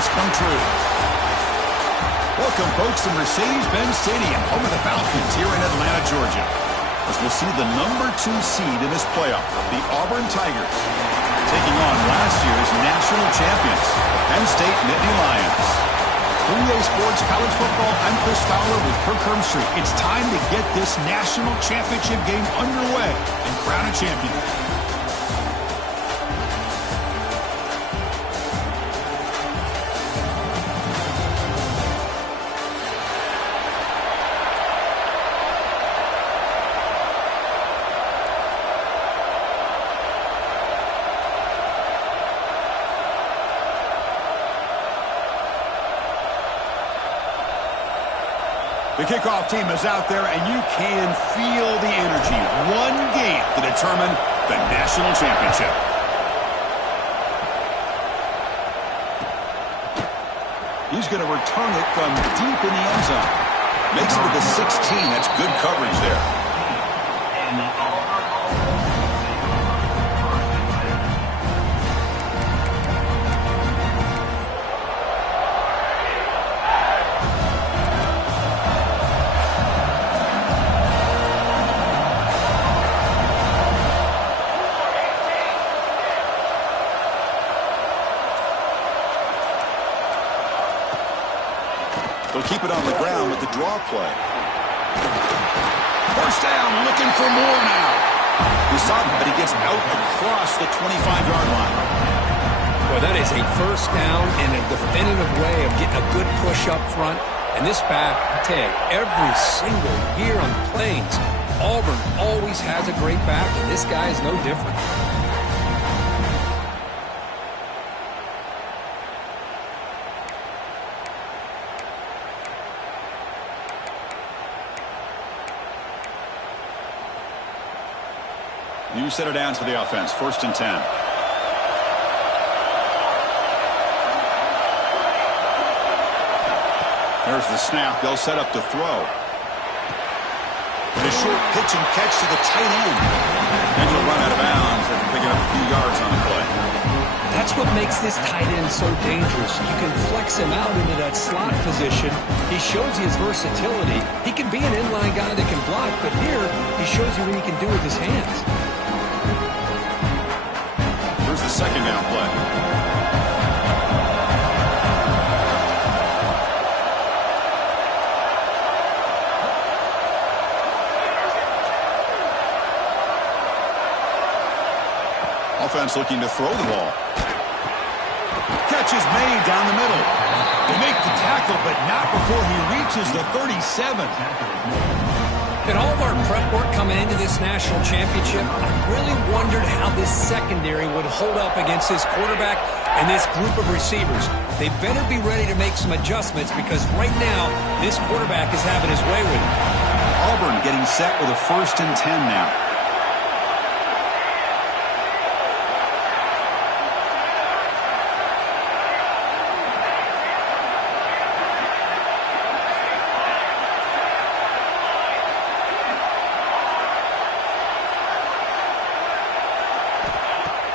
dreams come true. Welcome, folks, to Mercedes-Benz Stadium, home of the Falcons here in Atlanta, Georgia, as we'll see the #2 seed in this playoff, the Auburn Tigers, taking on last year's national champions, the Penn State Nittany Lions. For EA Sports College Football, I'm Chris Fowler with Kirk Herbstreit. It's time to get this national championship game underway and crown a champion. The kickoff team is out there, and you can feel the energy. One game to determine the national championship. He's going to return it from deep in the end zone. Makes it to the 16. That's good coverage there. They'll keep it on the ground with the draw play. First down, looking for more now. We saw him, but he gets out across the 25-yard line. Well, that is a first down and a definitive way of getting a good push up front. And this back, I tell you, every single year on the Plains, Auburn always has a great back, and this guy is no different. New set of downs for the offense. 1st and 10. There's the snap. They'll set up to throw. And a short pitch and catch to the tight end. And he'll run out of bounds after picking up a few yards on the play. That's what makes this tight end so dangerous. You can flex him out into that slot position. He shows you his versatility. He can be an inline guy that can block, but here he shows you what he can do with his hands. Here's the 2nd down play. Offense looking to throw the ball. Catch is made down the middle. They make the tackle, but not before he reaches the 37. In all of our prep work coming into this national championship, I really wondered how this secondary would hold up against this quarterback and this group of receivers. They better be ready to make some adjustments because right now, this quarterback is having his way with it. Auburn getting set with a 1st and 10 now.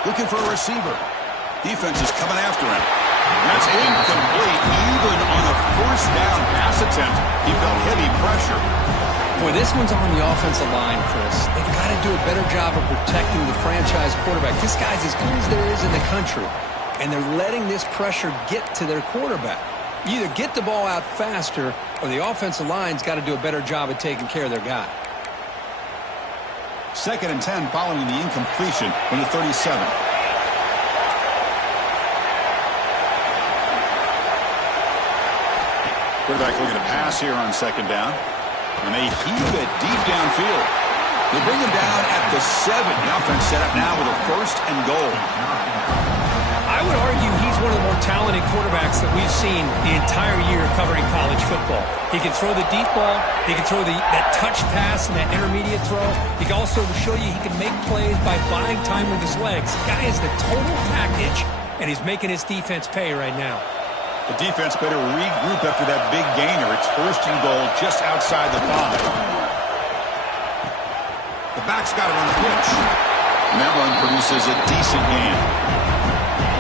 Looking for a receiver. Defense is coming after him. That's incomplete. Even on a 1st down pass attempt, he felt heavy pressure. Boy, this one's on the offensive line, Chris. They've got to do a better job of protecting the franchise quarterback. This guy's as good as there is in the country, and they're letting this pressure get to their quarterback. You either get the ball out faster, or the offensive line's got to do a better job of taking care of their guy. 2nd and 10 following the incompletion from the 37. Quarterback looking to pass here on 2nd down. And they heave it deep downfield. They bring him down at the 7. The offense set up now with a 1st and goal. I would argue he's one of the more talented quarterbacks that we've seen the entire year covering college football. He can throw the deep ball. He can throw that touch pass and that intermediate throw. He can also show you he can make plays by buying time with his legs. The guy is the total package, and he's making his defense pay right now. The defense better regroup after that big gainer. It's 1st and goal just outside the 5. The back's got it on the pitch. And that one produces a decent gain.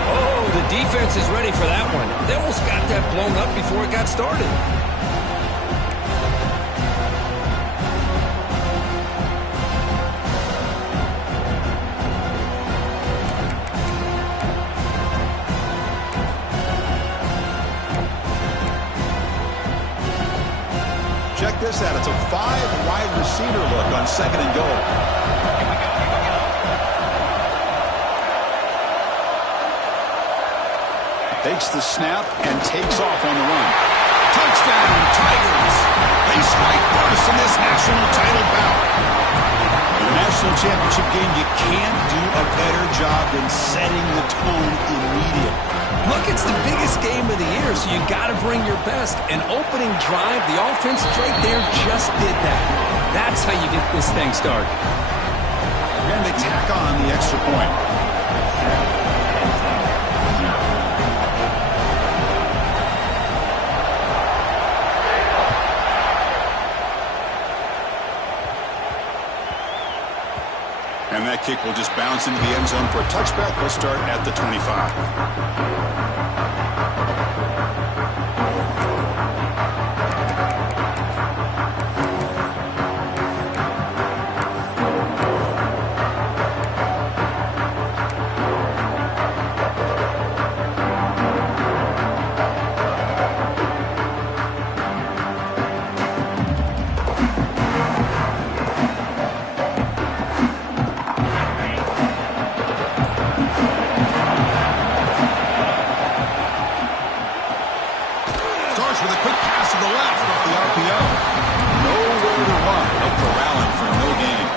Oh, The defense is ready for that one. They almost got that blown up before it got started. Check this out. It's a 5-wide receiver look on 2nd and goal. Takes the snap and takes off on the run. Touchdown, Tigers! They strike first in this national title bout. In a national championship game, you can't do a better job than setting the tone immediately. Look, it's the biggest game of the year, so you got to bring your best. An opening drive, the offense right there just did that. That's how you get this thing started. And they tack on the extra point. And that kick will just bounce into the end zone for a touchback. They'll start at the 25. With a quick pass to the left off the RPO. Nowhere to run. No corralling for no gain.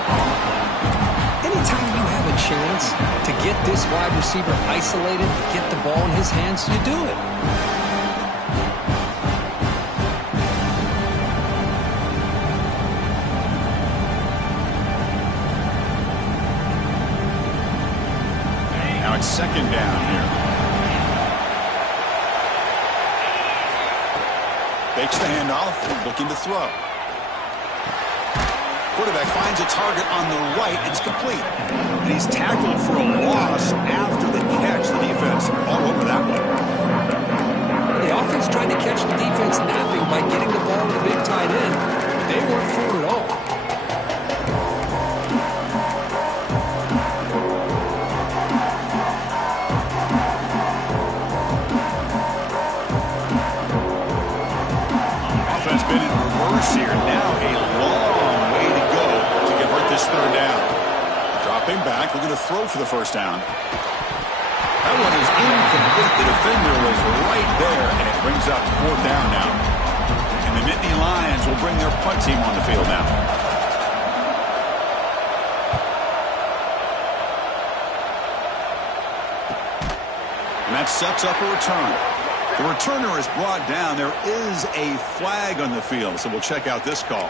Anytime you have a chance to get this wide receiver isolated, to get the ball in his hands, you do it. Now it's 2nd down here. Fakes the handoff, looking to throw. Quarterback finds a target on the right. It's complete. And he's tackled for a loss after the catch. The defense all over that one. The offense tried to catch the defense napping by getting the ball to the big tight end. They weren't fooled at all. Offense been in reverse here. Now a long way to go to convert this 3rd down. Dropping back, looking to throw for the 1st down. That one is incomplete. The defender was right there, and it brings up 4th down now. And the Nittany Lions will bring their punt team on the field now. And that sets up a return. The returner is brought down. There is a flag on the field, so we'll check out this call.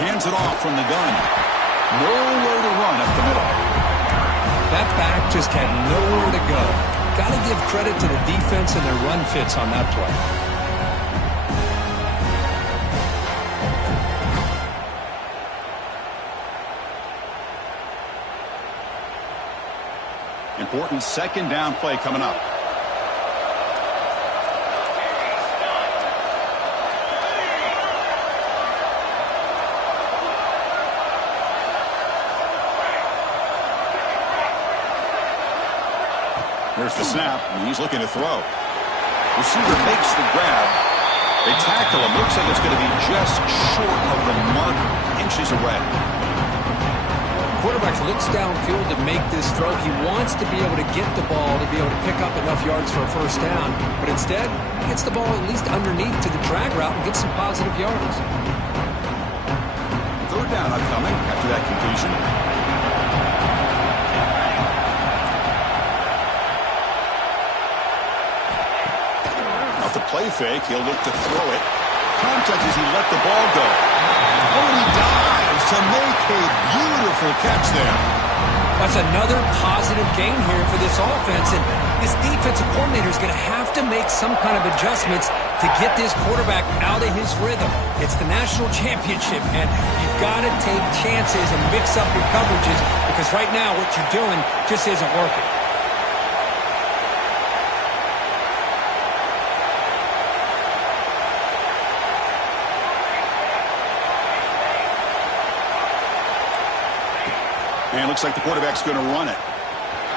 Hands it off from the gun. Nowhere to run up the middle. That back just had nowhere to go. Got to give credit to the defense and their run fits on that play. Important 2nd down play coming up. There's the snap, and he's looking to throw. Receiver makes the grab. They tackle him. Looks like it's going to be just short of the mark, inches away. Quarterback looks downfield to make this throw. He wants to be able to get the ball to be able to pick up enough yards for a 1st down, but instead, he gets the ball at least underneath to the drag route and gets some positive yards. 3rd down upcoming after that completion. play fake. He'll look to throw it. Contact as he let the ball go. Oh, and he dives to make a beautiful catch there. That's another positive gain here for this offense, and this defensive coordinator is going to have to make some kind of adjustments to get this quarterback out of his rhythm. It's the national championship, and you've got to take chances and mix up your coverages because right now what you're doing just isn't working. And it looks like the quarterback's going to run it.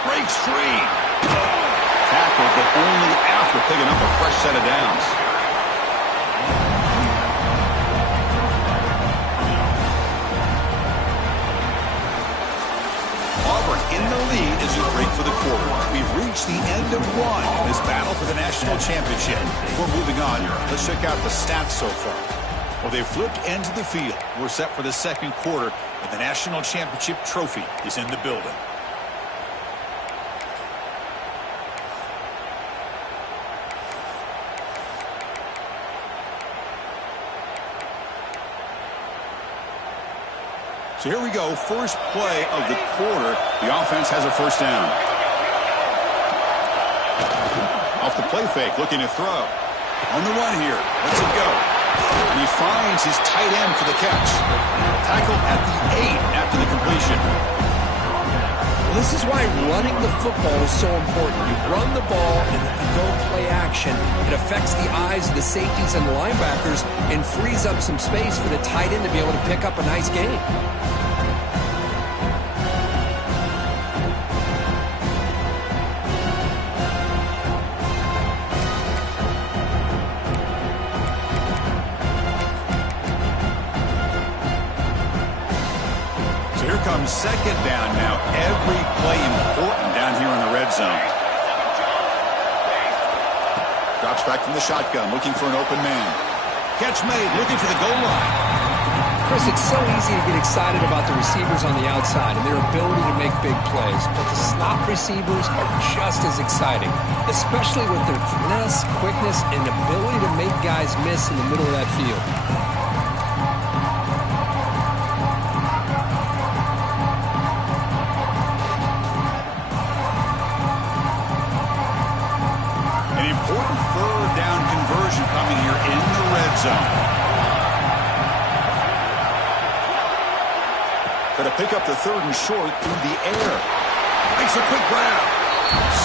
Breaks free. Tackle, but only after picking up a fresh set of downs. Auburn in the lead as we break for the quarter. We've reached the end of one in this battle for the national championship. Before moving on here, let's check out the stats so far. Well, they've flipped into the field. We're set for the second quarter, and the national championship trophy is in the building. So here we go, first play of the quarter. The offense has a first down. Off the play fake, looking to throw. On the run here, lets it go. And he finds his tight end for the catch. Tackle at the 8 after the completion. This is why running the football is so important. You run the ball, and if you go play action, it affects the eyes of the safeties and the linebackers and frees up some space for the tight end to be able to pick up a nice gain. Second down now. Every play important down here in the red zone. Drops back from the shotgun, looking for an open man. Catch made, looking for the goal line. Chris, it's so easy to get excited about the receivers on the outside and their ability to make big plays, but the slot receivers are just as exciting, especially with their finesse, quickness, and ability to make guys miss in the middle of that field. Coming here in the red zone. Going to pick up the third and short through the air. Makes a quick grab.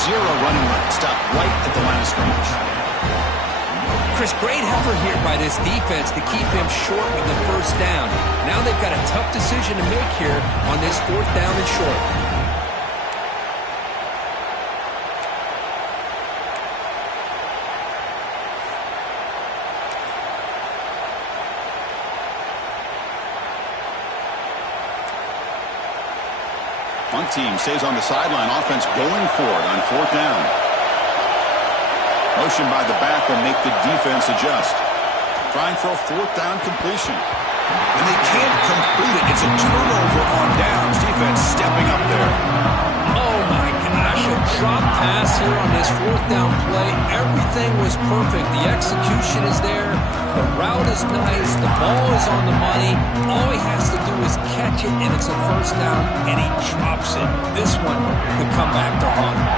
Zero running left. Stop right at the line of scrimmage. Chris, great effort here by this defense to keep him short of the first down. Now they've got a tough decision to make here on this fourth down and short. One team stays on the sideline. Offense going for it on fourth down. Motion by the back will make the defense adjust. Trying for a fourth down completion. And they can't complete it. It's a turnover on downs. Defense stepping up there. Oh, my gosh. A drop pass here on this fourth down play. Everything was perfect. The execution is there. The route is nice. The ball is on the money. All he has to do is catch it, and it's a first down, and he drops it. This one could come back to haunt him.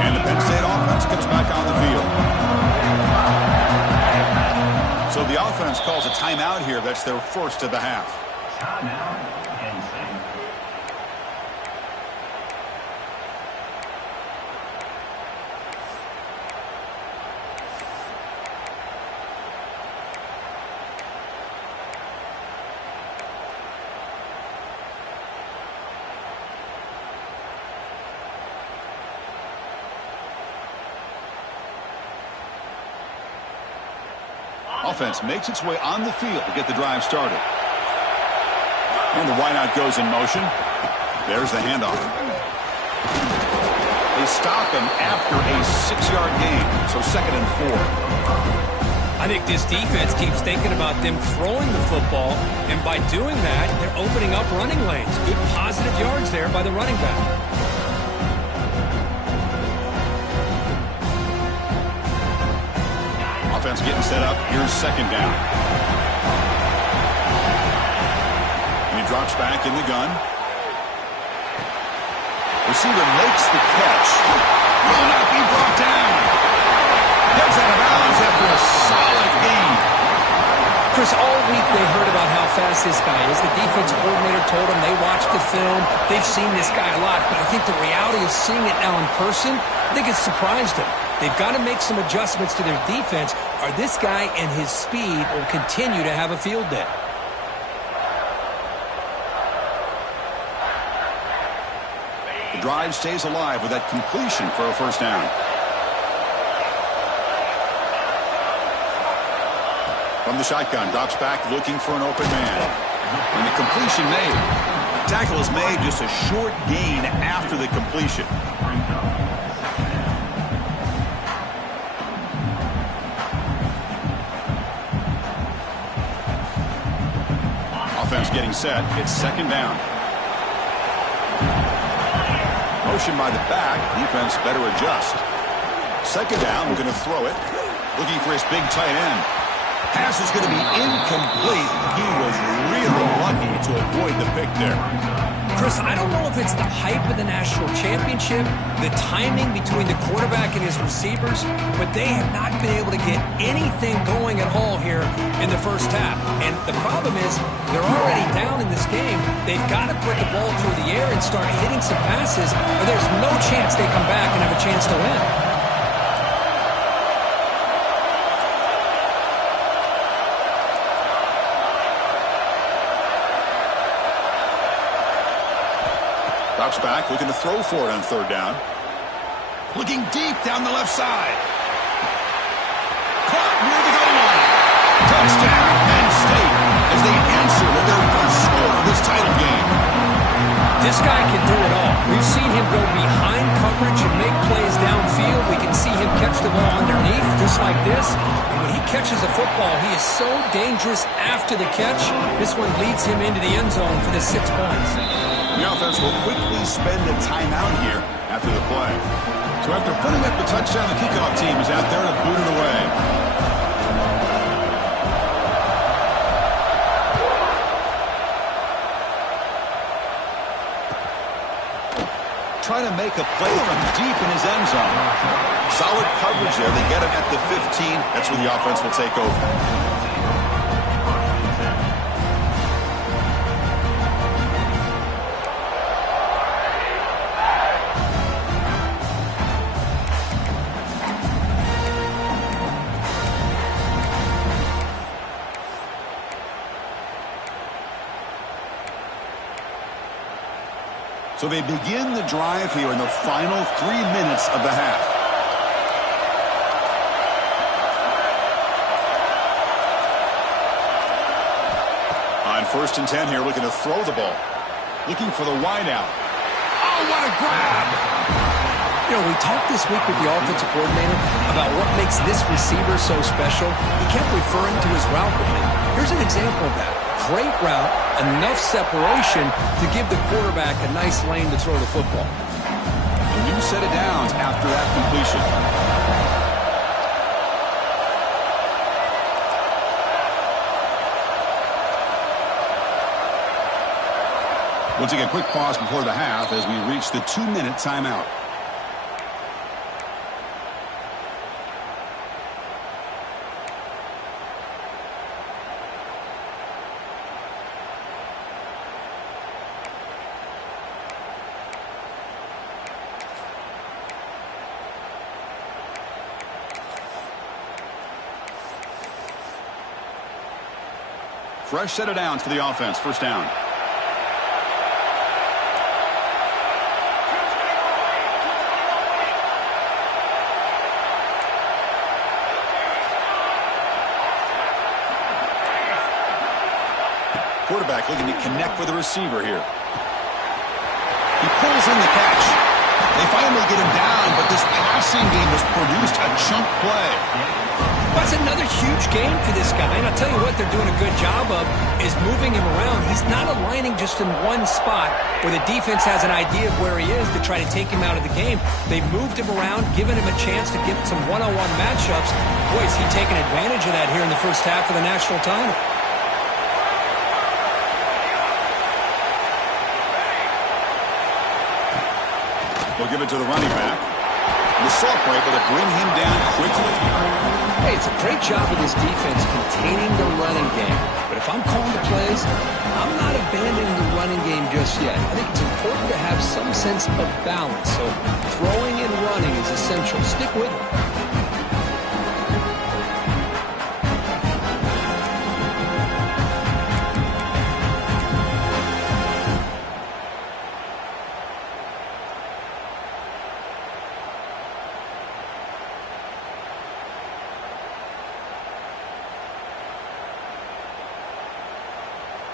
And the Penn State offense comes back on the field. So the offense calls a timeout here. That's their first of the half. Timeout. Offense makes its way on the field to get the drive started. And the wideout goes in motion. There's the handoff. They stop him after a 6-yard gain, so 2nd and 4. I think this defense keeps thinking about them throwing the football, and by doing that, they're opening up running lanes. Good positive yards there by the running back. Offense getting set up. Here's second down. And he drops back in the gun. Receiver makes the catch. Will not be brought down. Gets out of bounds after a solid gain. Chris, all week they heard about how fast this guy is. The defensive coordinator told them they watched the film. They've seen this guy a lot, but I think the reality of seeing it now in person, I think it's surprised them. They've got to make some adjustments to their defense, or this guy and his speed will continue to have a field day. The drive stays alive with that completion for a first down. From the shotgun, drops back looking for an open man. And the completion made. Tackle is made, just a short gain after the completion. Offense getting set. It's second down. Motion by the back. Defense better adjust. Second down, we're going to throw it. Looking for his big tight end. Pass is going to be incomplete. He was really lucky to avoid the pick there. Chris, I don't know if it's the hype of the national championship, the timing between the quarterback and his receivers, but they have not been able to get anything going at all here in the first half. And the problem is they're already down in this game. They've got to put the ball through the air and start hitting some passes, or there's no chance they come back and have a chance to win. Drops back, looking to throw for it on third down. Looking deep down the left side. Caught near the goal line. Touchdown, Penn State, as they answer with their first score of this title game. This guy can do it all. We've seen him go behind coverage and make plays downfield. We can see him catch the ball underneath, just like this. And when he catches a football, he is so dangerous after the catch. This one leads him into the end zone for the 6 points. The offense will quickly spend a timeout here after the play. So after putting up the touchdown, the kickoff team is out there to boot it away. Trying to make a play from deep in his end zone. Solid coverage there. They get him at the 15. That's where the offense will take over. So they begin the drive here in the final 3 minutes of the half. On 1st and 10 here, looking to throw the ball. Looking for the wideout. Oh, what a grab! You know, we talked this week with the offensive coordinator about what makes this receiver so special. He kept referring to his route running. Here's an example of that. Great route, enough separation to give the quarterback a nice lane to throw the football. A new set of downs after that completion. We'll take a quick pause before the half as we reach the 2-minute timeout. Fresh set of downs for the offense. First down. Quarterback looking to connect with the receiver here. He pulls in the catch. They finally get him down, but this passing game has produced a chunk play. That's another huge game for this guy. And I'll tell you what they're doing a good job of is moving him around. He's not aligning just in one spot where the defense has an idea of where he is to try to take him out of the game. They've moved him around, given him a chance to get some one-on-one matchups. Boy, is he taking advantage of that here in the first half of the national title. We'll give it to the running back. The Salk were able to bring him down quickly. Hey, it's a great job of this defense containing the running game. But if I'm calling the plays, I'm not abandoning the running game just yet. I think it's important to have some sense of balance. So throwing and running is essential. Stick with it.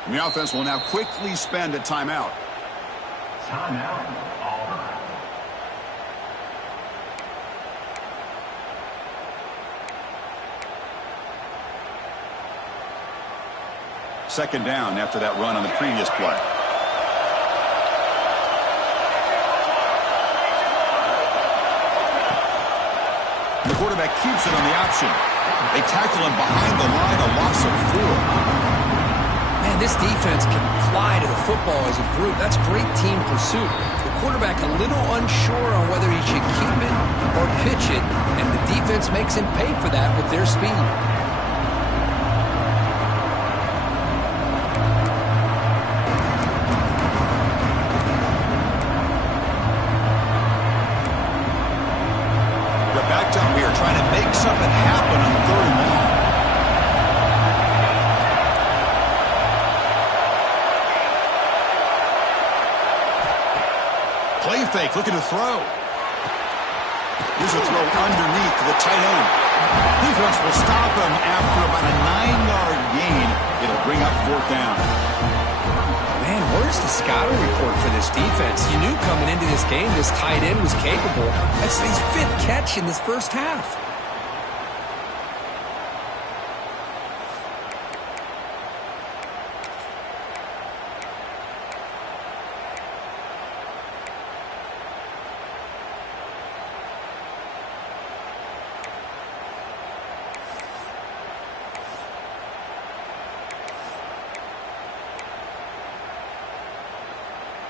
The offense will now quickly spend a timeout. Timeout, Auburn. Second down after that run on the previous play. The quarterback keeps it on the option. They tackle him behind the line, a loss of 4. Man, this defense can fly to the football as a group. That's great team pursuit. The quarterback a little unsure on whether he should keep it or pitch it, and the defense makes him pay for that with their speed. They're backed up here trying to make something happen on 3rd and long. Play fake, looking to throw. Here's a throw underneath to the tight end. Defense will stop him after about a 9-yard gain. It'll bring up 4th down. Man, where's the scouting report for this defense? You knew coming into this game this tight end was capable. That's his 5th catch in this first half.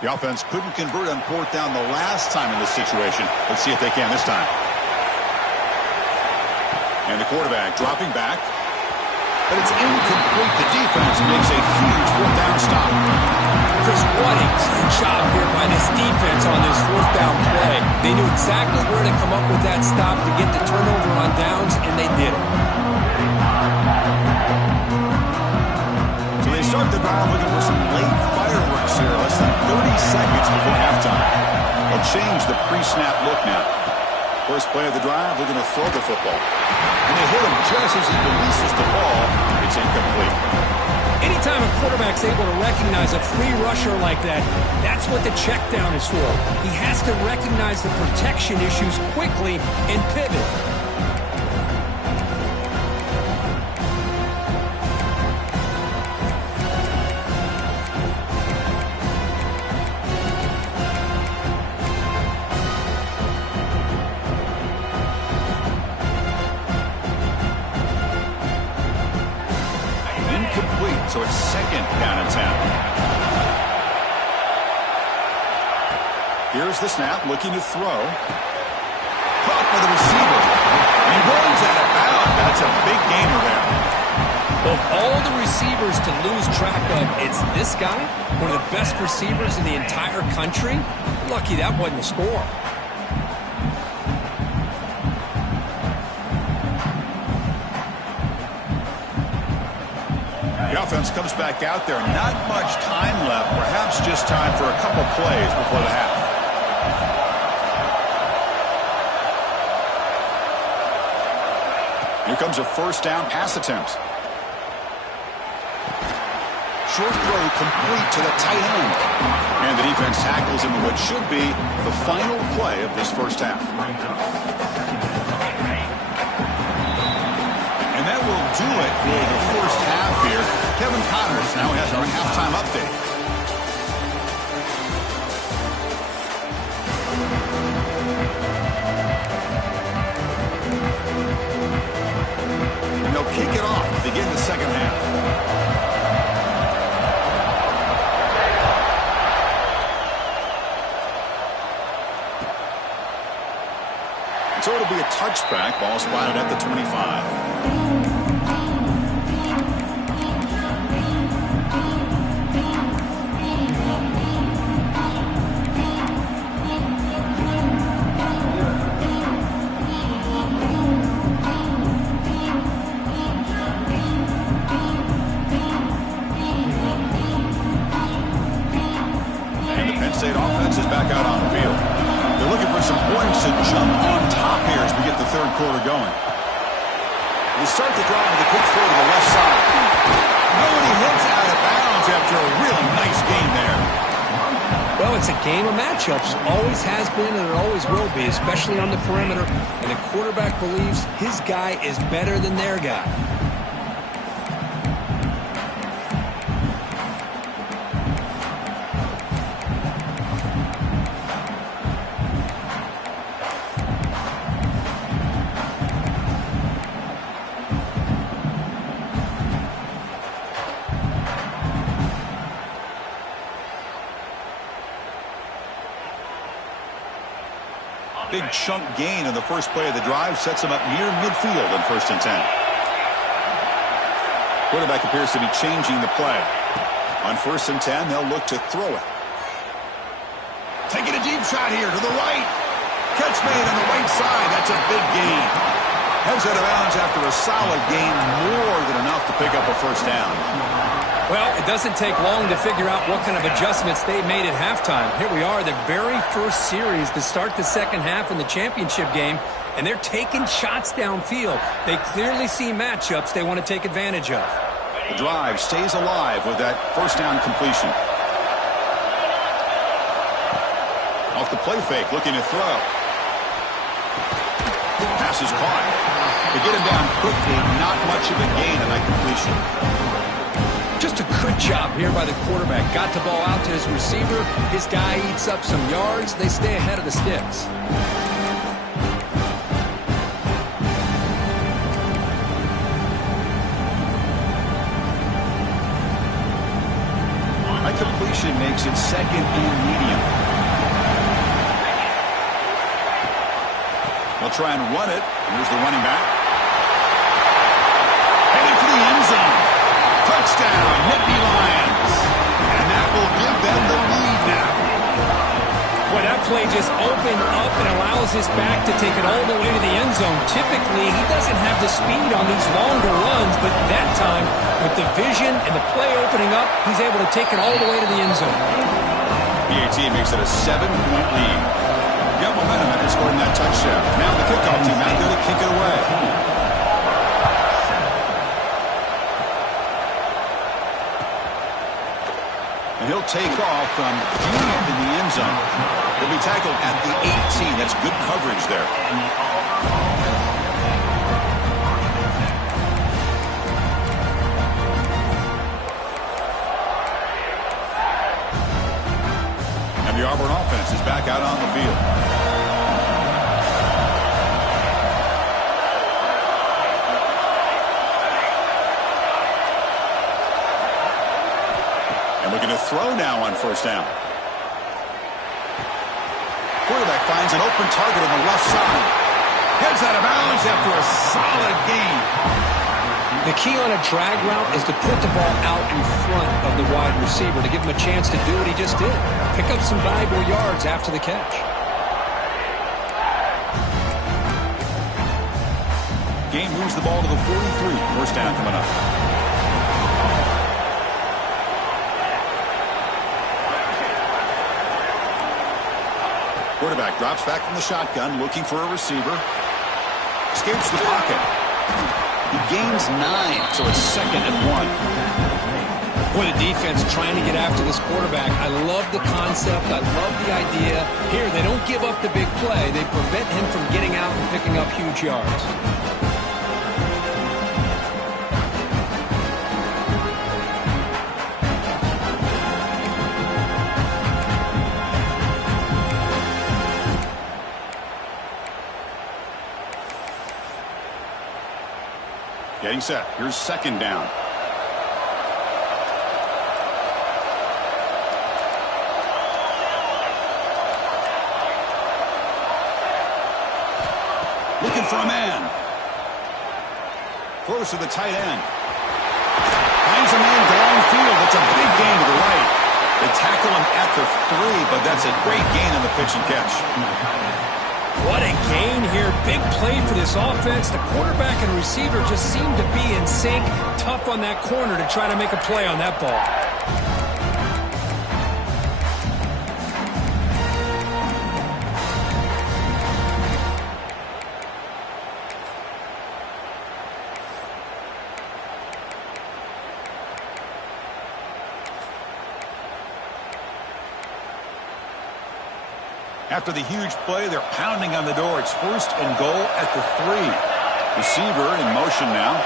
The offense couldn't convert on 4th down the last time in this situation. Let's see if they can this time. And the quarterback dropping back. But it's incomplete. The defense makes a huge 4th down stop. Chris, what a great job here by this defense on this 4th down play. They knew exactly where to come up with that stop to get the turnover on downs, and they did it. So they start the drive looking for some late fireworks here. Less than 30 seconds before halftime. They'll change the pre-snap look now. First play of the drive, looking to throw the football. And they hit him just as he releases the ball. It's incomplete. Anytime a quarterback's able to recognize a free rusher like that, that's what the check down is for. He has to recognize the protection issues quickly and pivot. So it's 2nd down and 10. Here's the snap, looking to throw. Caught by the receiver. And he runs out of bounds. That's a big gainer there. Of all the receivers to lose track of, it's this guy, one of the best receivers in the entire country. Lucky that wasn't a score. The offense comes back out there. Not much time left. Perhaps just time for a couple plays before the half. Here comes a 1st down pass attempt. Short throw complete to the tight end. And the defense tackles him in what should be the final play of this first half. will do it for the first half here. Kevin Connors now has our halftime update. And they'll kick it off to begin the second half. So it'll be a touchback. Ball spotted at the 25. And the Penn State offense is back out on the field. They're looking for some points to jump on top here as we get the third quarter going. They start the drive with a quick throw to the left side. Nobody hits out of bounds after a really nice game there. Well, it's a game of matchups. Always has been and it always will be, especially on the perimeter. And the quarterback believes his guy is better than their guy. Big chunk gain in the first play of the drive sets him up near midfield on 1st and 10. Quarterback appears to be changing the play. On 1st and 10, they'll look to throw it. Taking a deep shot here to the right. Catch made on the right side. That's a big gain. Heads out of bounds after a solid gain, more than enough to pick up a first down. Well, it doesn't take long to figure out what kind of adjustments they made at halftime. Here we are, the very first series to start the second half in the championship game, and they're taking shots downfield. They clearly see matchups they want to take advantage of. The drive stays alive with that first down completion. Off the play fake, looking to throw. Pass is caught. To get him down quickly, not much of a gain on that completion. Just a good job here by the quarterback. Got the ball out to his receiver. His guy eats up some yards. They stay ahead of the sticks. That completion makes it second and medium. They'll try and run it. Here's the running back. Heading for the end zone. Touchdown, Nittany Lions. And that will give them the lead now. Boy, that play just opened up and allows his back to take it all the way to the end zone. Typically, he doesn't have the speed on these longer runs, but that time, with the vision and the play opening up, he's able to take it all the way to the end zone. PAT makes it a 7-point lead. Got momentum after scoring that touchdown. Now the kickoff team out there to kick it away. And he'll take off from deep in the end zone. He'll be tackled at the 18. That's good coverage there. And the Auburn offense is back out on the field. Looking to throw now on first down. Quarterback finds an open target on the left side. Heads out of bounds after a solid gain. The key on a drag route is to put the ball out in front of the wide receiver to give him a chance to do what he just did. Pick up some valuable yards after the catch. Game moves the ball to the 43. First down coming up. Quarterback drops back from the shotgun, looking for a receiver. Escapes the pocket. He gains 9, so it's 2nd and 1. Boy, the defense trying to get after this quarterback. I love the concept. I love the idea. Here, they don't give up the big play. They prevent him from getting out and picking up huge yards. Getting set. Here's second down. Looking for a man. Throws to the tight end. Finds a man downfield. It's a big gain to the right. They tackle him at the 3, but that's a great gain on the pitch and catch. What a gain here. Big play for this offense. The quarterback and receiver just seem to be in sync. Tough on that corner to try to make a play on that ball. After the huge play, they're pounding on the door. It's first and goal at the 3. Receiver in motion now.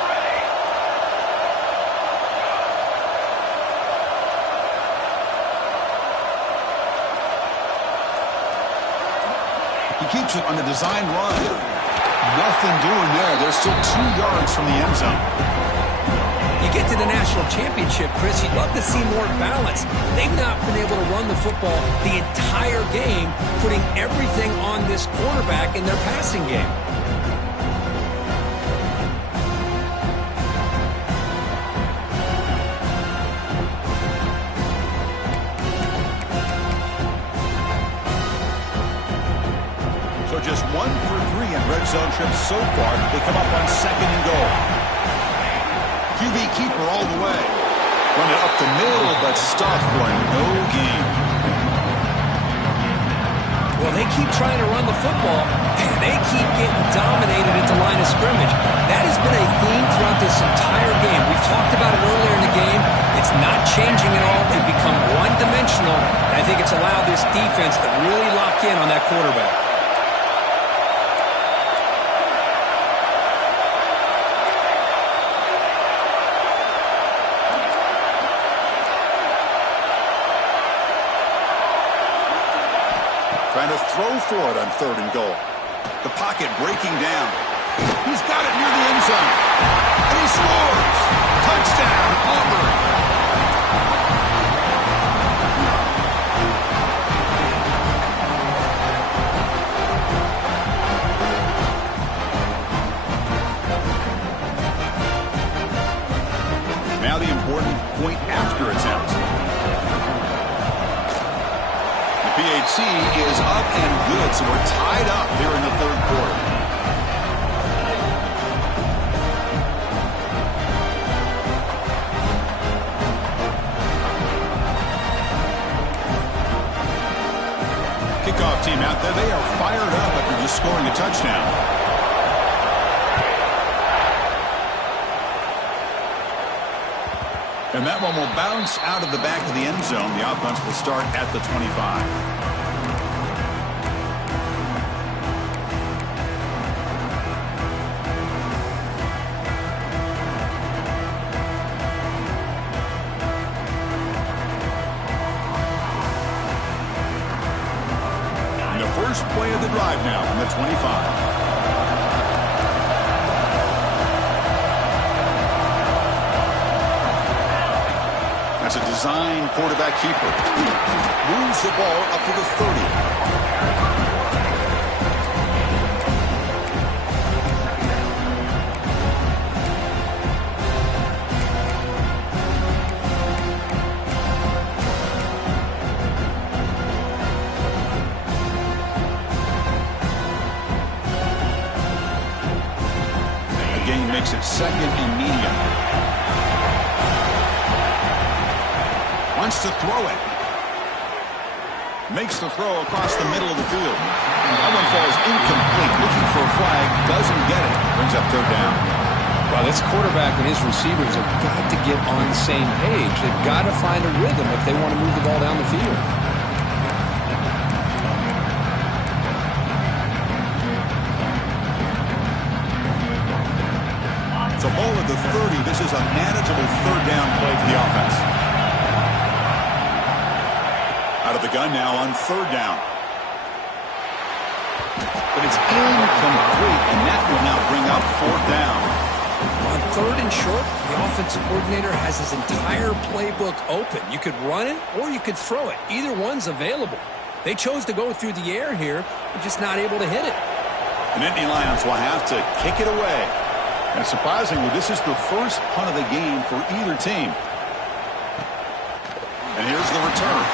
He keeps it on the design run. Nothing doing there. They're still 2 yards from the end zone. You get to the national championship, Chris, you'd love to see more balance. They've not been able to run the football the entire game, putting everything on this quarterback in their passing game. So just 1 for 3 in red zone trips so far. They come up on second and goal. QB keeper all the way. Run it up the middle, but stopped for no gain. Well, they keep trying to run the football, and they keep getting dominated at the line of scrimmage. That has been a theme throughout this entire game. We've talked about it earlier in the game. It's not changing at all. They've become one-dimensional, and I think it's allowed this defense to really lock in on that quarterback. Trying to throw for it on third and goal. The pocket breaking down. He's got it near the end zone. And he scores! Touchdown, Auburn! Now the important point after attempt. PHC is up and good, so we're tied up here in the third quarter. Kickoff team out there. They are fired up after just scoring a touchdown. And that one will bounce out of the back of the end zone. The offense will start at the 25. And the first play of the drive now from the 25. That's a design quarterback keeper. Moves the ball up to the 30. The game makes it second and medium. Wants to throw it. Makes the throw across the middle of the field. That one falls incomplete. Looking for a flag. Doesn't get it. Brings up third down. Well, this quarterback and his receivers have got to get on the same page. They've got to find a rhythm if they want to move the ball down the field. So ball at the 30. This is a manageable third down play for the offense. Out of the gun now on third down. But it's incomplete, and that will now bring up fourth down. On third and short, the offensive coordinator has his entire playbook open. You could run it or you could throw it. Either one's available. They chose to go through the air here, but just not able to hit it. The Nittany Lions will have to kick it away. And surprisingly, this is the first punt of the game for either team. And here's the return.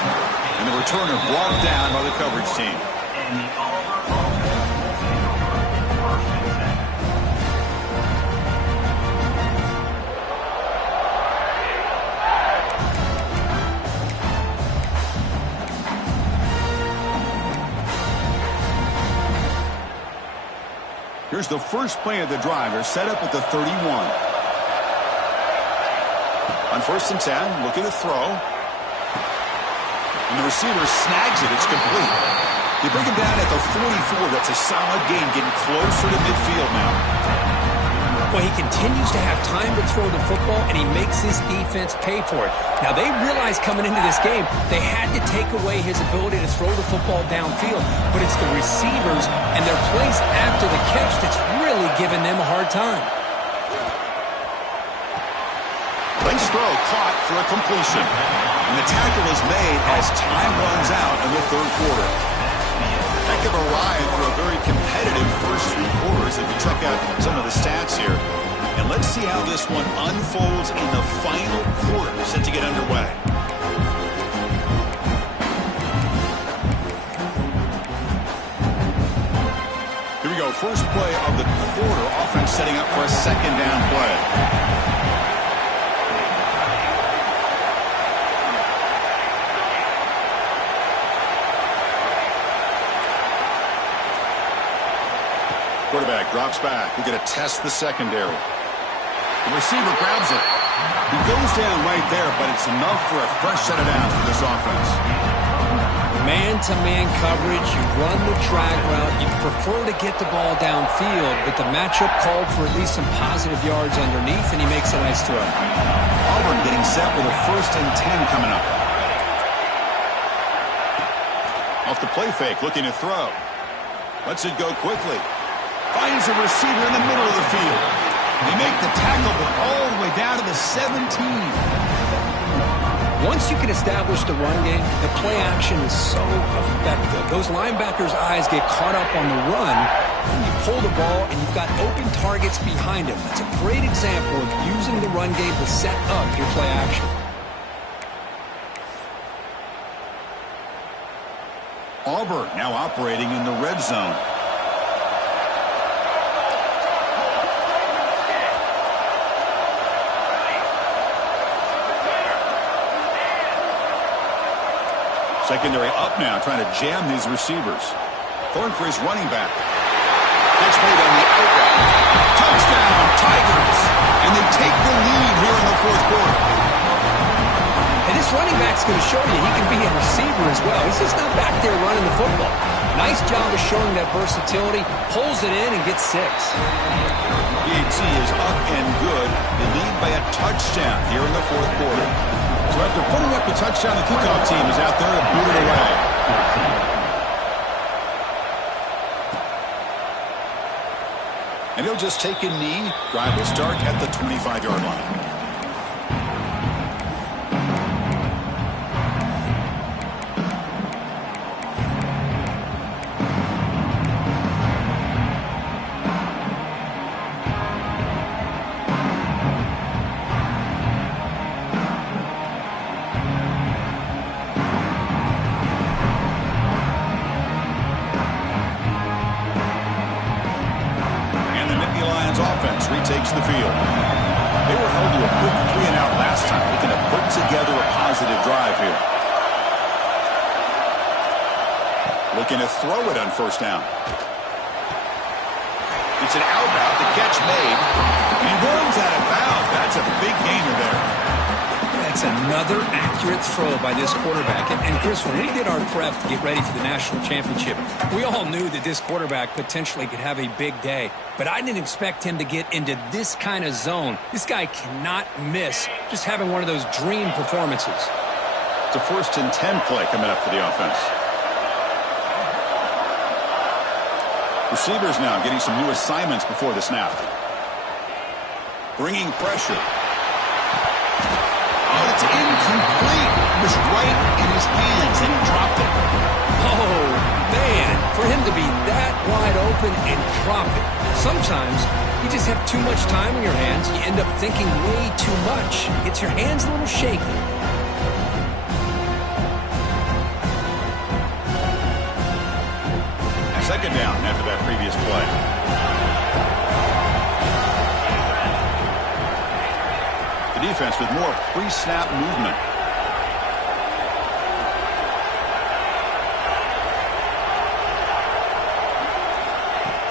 And the returner brought down by the coverage team. And the Auburn offense will take over 1st and 10. Here's the first play of the drive. They're set up at the 31. On 1st and 10, looking to throw. And the receiver snags it. It's complete. They bring him down at the 44. That's a solid gain, getting closer to midfield now. Well, he continues to have time to throw the football, and he makes his defense pay for it. Now, they realized coming into this game they had to take away his ability to throw the football downfield, but it's the receivers and their plays after the catch that's really giving them a hard time. Nice throw, caught for a completion. And the tackle is made as time runs out in the 3rd quarter. Heck of a ride for a very competitive first 3 quarters if you check out some of the stats here. And let's see how this one unfolds in the final quarter set to get underway. Here we go, first play of the quarter. Offense setting up for a 2nd down play. Quarterback drops back. We're going to test the secondary. The receiver grabs it. He goes down right there, but it's enough for a fresh set of downs for this offense. Man-to-man coverage, you run the drag route, you prefer to get the ball downfield, but the matchup called for at least some positive yards underneath, and he makes a nice throw. Auburn getting set with a 1st and 10 coming up. Off the play fake, looking to throw. Lets it go quickly. Finds a receiver in the middle of the field. They make the tackle, but all the way down to the 17. Once you can establish the run game, the play action is so effective. Those linebackers' eyes get caught up on the run, and you pull the ball, and you've got open targets behind him. That's a great example of using the run game to set up your play action. Auburn now operating in the red zone. Secondary up now, trying to jam these receivers. Thorn for his running back. Catch made on the out route. Touchdown, Tigers! And they take the lead here in the 4th quarter. And this running back's going to show you he can be a receiver as well. He's just not back there running the football. Nice job of showing that versatility. Pulls it in and gets 6. PAT is up and good. They lead by a touchdown here in the 4th quarter. So after putting up the touchdown, the kickoff team is out there to boot it away. And he'll just take a knee. Drive will start at the 25-yard line. Retakes the field. They were held to a quick 3-and-out last time, looking to put together a positive drive here. Looking to throw it on 1st down. It's an out route, the catch made. And he runs out of bounds. That's a big gainer there. That's another accurate throw by this quarterback. And Chris, when we did our prep to get ready for the national championship, we all knew that this quarterback potentially could have a big day. But I didn't expect him to get into this kind of zone. This guy cannot miss just having one of those dream performances. It's a 1st and 10 play coming up for the offense. Receivers now getting some new assignments before the snap. bringing pressure. Oh, it's incomplete. It was right in his hands, and he dropped it. Oh, man, for him to be that wide open and drop it. Sometimes you just have too much time in your hands. You end up thinking way too much. Gets your hands a little shaky. Second down after that previous play. The defense with more pre-snap movement.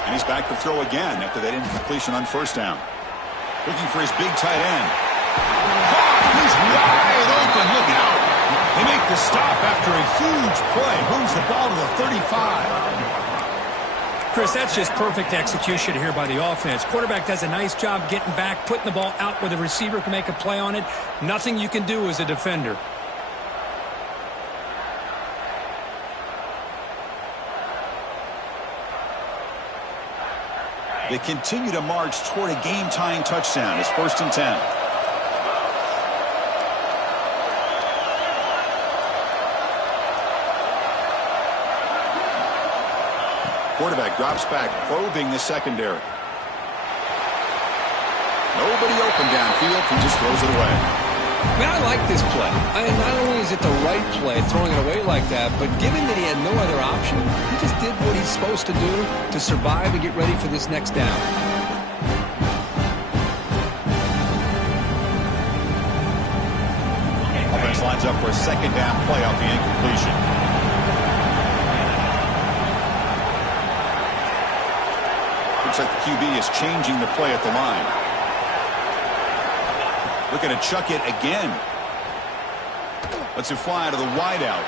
And he's back to throw again after that incompletion on first down. Looking for his big tight end. He's wide open. Look out. They make the stop after a huge play. Moves the ball to the 35. Chris, that's just perfect execution here by the offense. Quarterback does a nice job getting back, putting the ball out where the receiver can make a play on it. Nothing you can do as a defender. They continue to march toward a game-tying touchdown. It's 1st and 10. Quarterback drops back, probing the secondary. Nobody open downfield. He just throws it away. Man, I like this play. Not only is it the right play, throwing it away like that, but given that he had no other option, he just did what he's supposed to do to survive and get ready for this next down. Offense lines up for a second down play off the incompletion. Looks like the QB is changing the play at the line. Looking to chuck it again. Lets it fly to the wideout.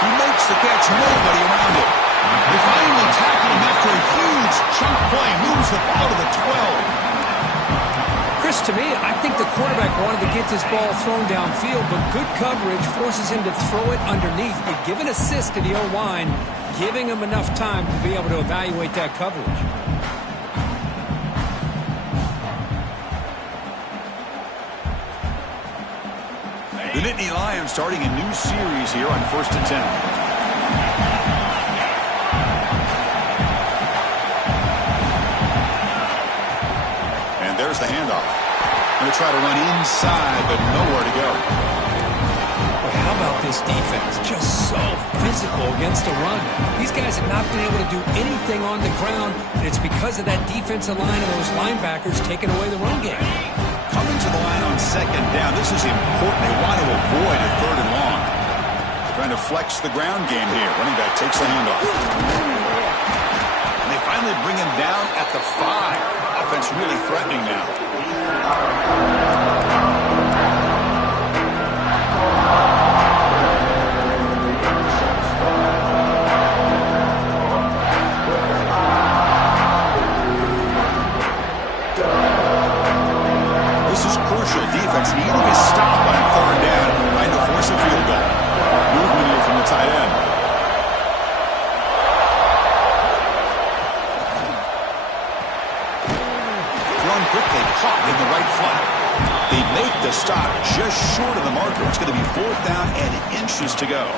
He makes the catch, nobody around it. They finally tackle him after a huge chunk play. Moves the ball to the 12. Chris, to me, I think the quarterback wanted to get this ball thrown downfield, but good coverage forces him to throw it underneath. But give an assist to the O-line, giving him enough time to be able to evaluate that coverage. The Nittany Lions starting a new series here on 1st and 10. And there's the handoff. Going to try to run inside, but nowhere to go. Well, how about this defense? Just so physical against the run. These guys have not been able to do anything on the ground, and it's because of that defensive line and those linebackers taking away the run game. Coming to the line on second down. This is important. They want to avoid a 3rd and long. Trying to flex the ground game here. Running back takes the handoff. And they finally bring him down at the 5. Offense really threatening now. Defense needing a stop on 3rd down, trying to force a field goal. Movement here from the tight end. Thrown quickly, caught in the right flat. They make the stop just short of the marker. It's going to be 4th down and inches to go.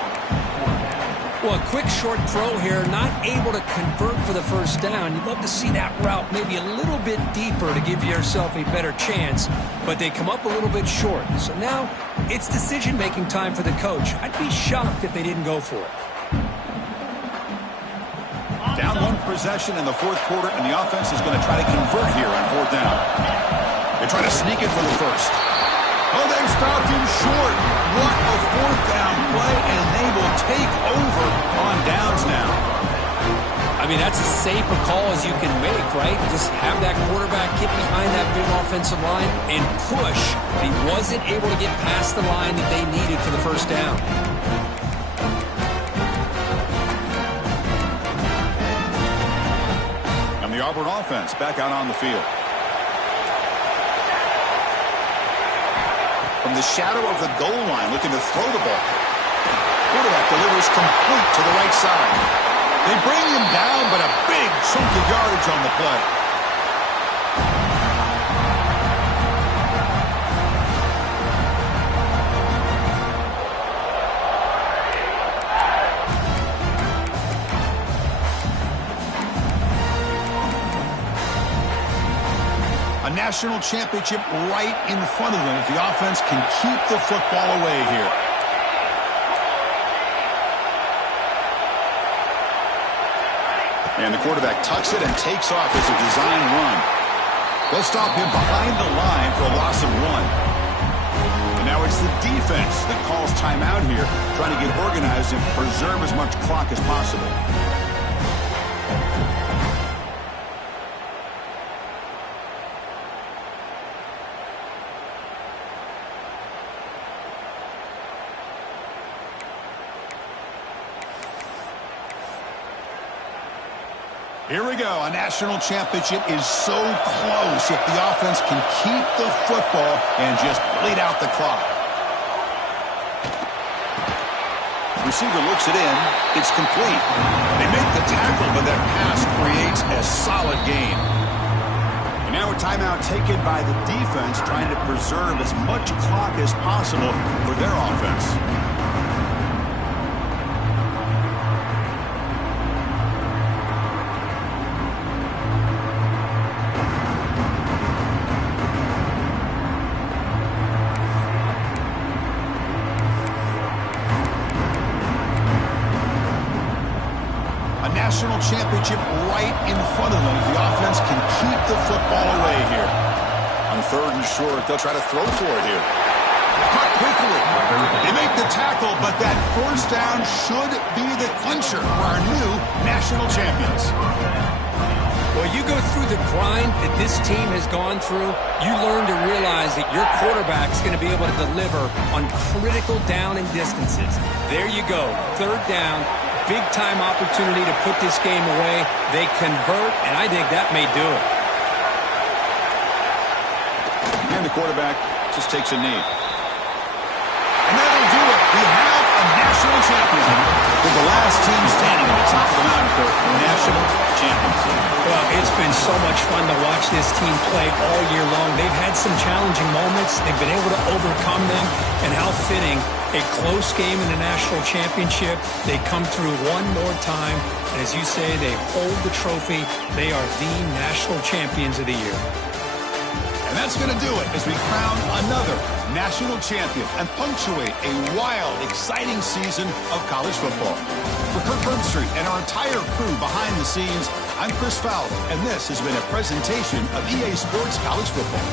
Well, a quick short throw here, not able to convert for the 1st down. You'd love to see that route maybe a little bit deeper to give yourself a better chance, but they come up a little bit short. So now it's decision-making time for the coach. I'd be shocked if they didn't go for it. Down 1 possession in the 4th quarter, and the offense is going to try to convert here on 4th down. They try to sneak it for the 1st. Oh, they've stopped him short. What a 4th down play, and they will take over on downs now. I mean, that's as safe a call as you can make, right? Just have that quarterback get behind that big offensive line and push. He wasn't able to get past the line that they needed for the 1st down. And the Auburn offense back out on the field. From the shadow of the goal line, looking to throw the ball. Quarterback delivers complete to the right side. They bring him down, but a big chunk of yardage on the play. national championship right in front of them if the offense can keep the football away here. And the quarterback tucks it and takes off as a design run. They'll stop him behind the line for a loss of 1. And now it's the defense that calls timeout here, trying to get organized and preserve as much clock as possible. Here we go. A national championship is so close if the offense can keep the football and just bleed out the clock. Receiver looks it in. It's complete. They make the tackle, but that pass creates a solid gain. And now a timeout taken by the defense, trying to preserve as much clock as possible for their offense. National championship right in front of them if the offense can keep the football away here. On 3rd and short, they'll try to throw for it here. Caught quickly. They make the tackle, but that first down should be the clincher for our new national champions. Well, you go through the grind that this team has gone through, you learn to realize that your quarterback's going to be able to deliver on critical down and distances. There you go, 3rd down. Big-time opportunity to put this game away. They convert, and I think that may do it. And the quarterback just takes a knee. And that'll do it. We have a national champion. With the last team standing at the top of the mountain for national championship. Well, it's been so much fun to watch this team play all year long. They've had some challenging moments. They've been able to overcome them. And how fitting, a close game in the national championship. They come through one more time. And as you say, they hold the trophy. They are the national champions of the year. And that's going to do it as we crown another national champion and punctuate a wild, exciting season of college football. For Kirk Herbstreit and our entire crew behind the scenes, I'm Chris Fowler, and this has been a presentation of EA Sports College Football.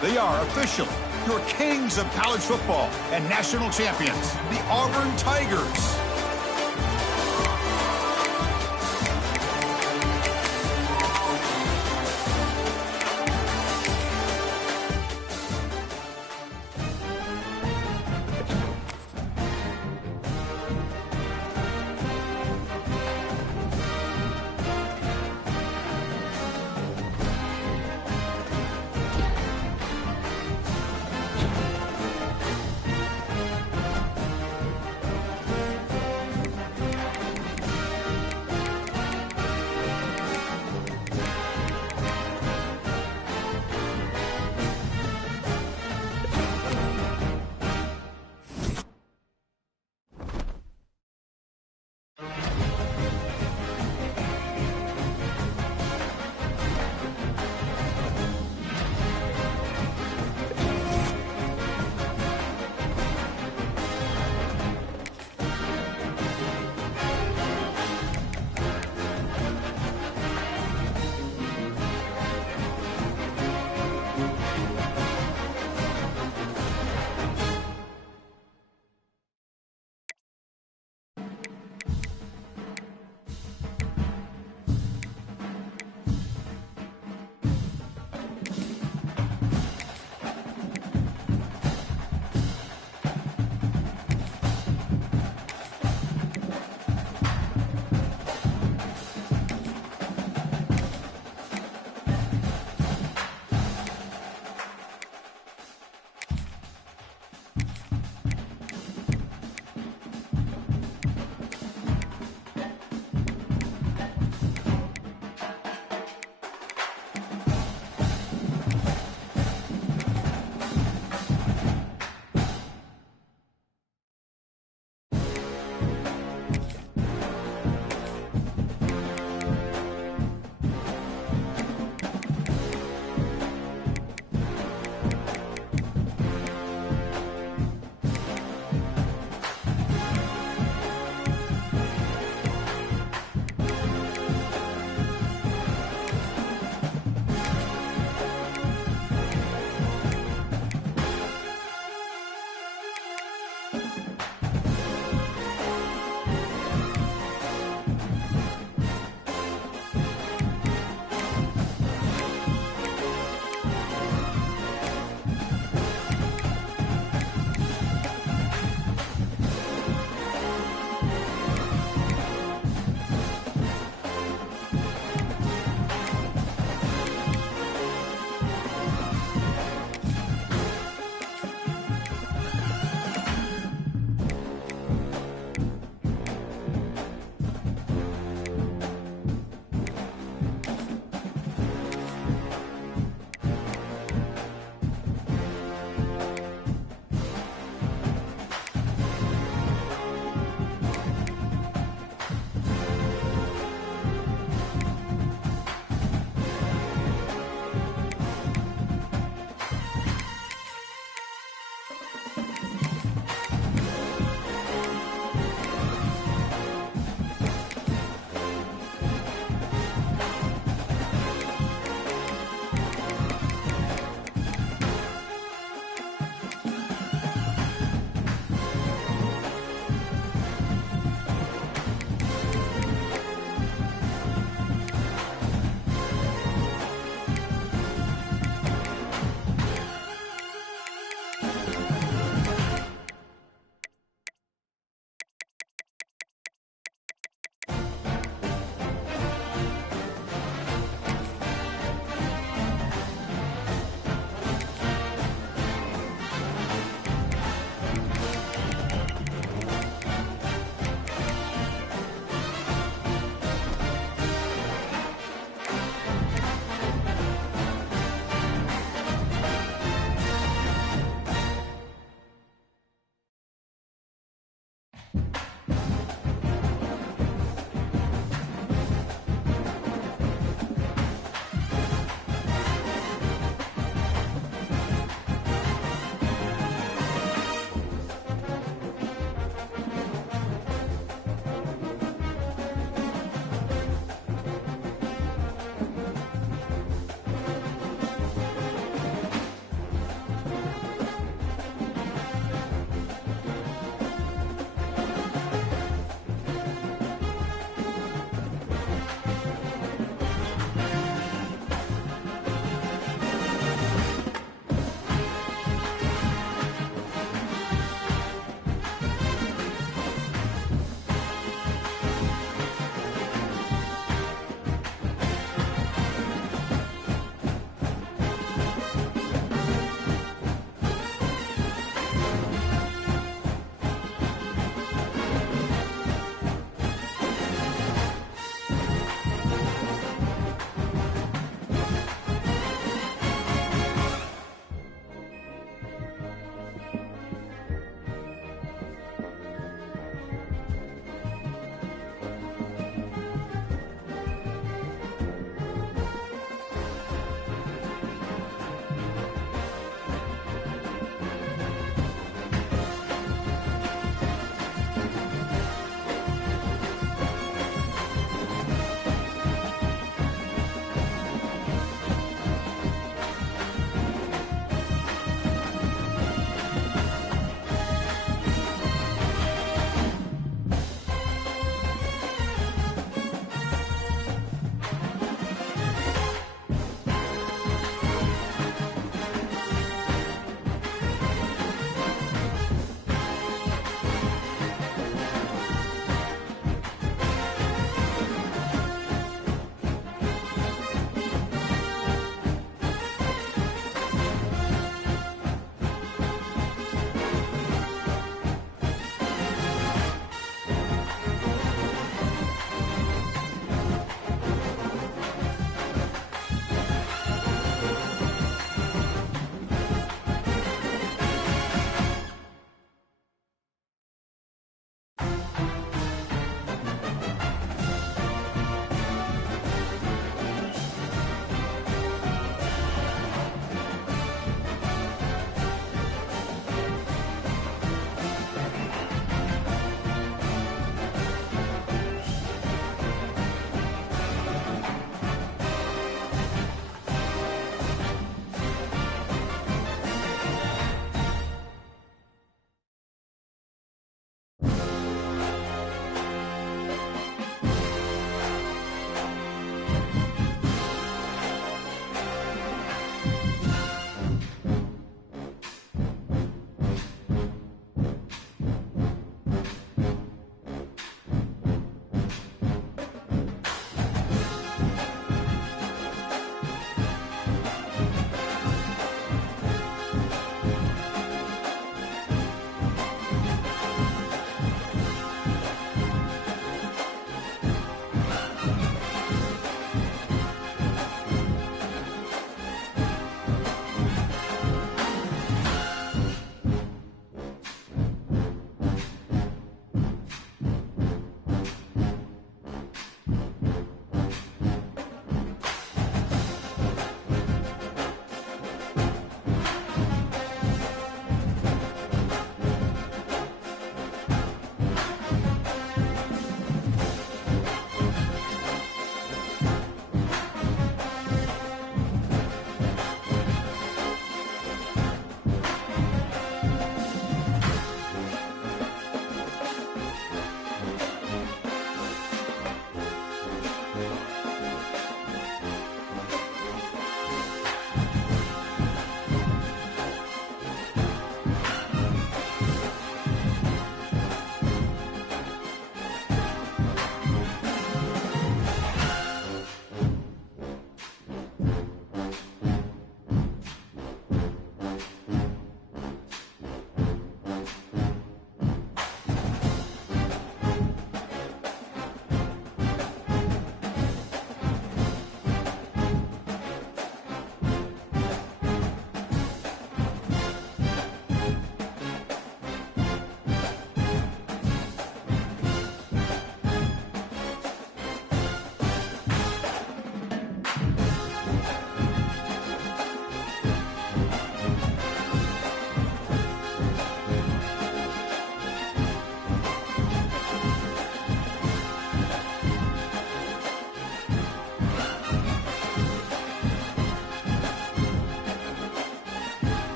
They are officially your kings of college football and national champions, the Auburn Tigers.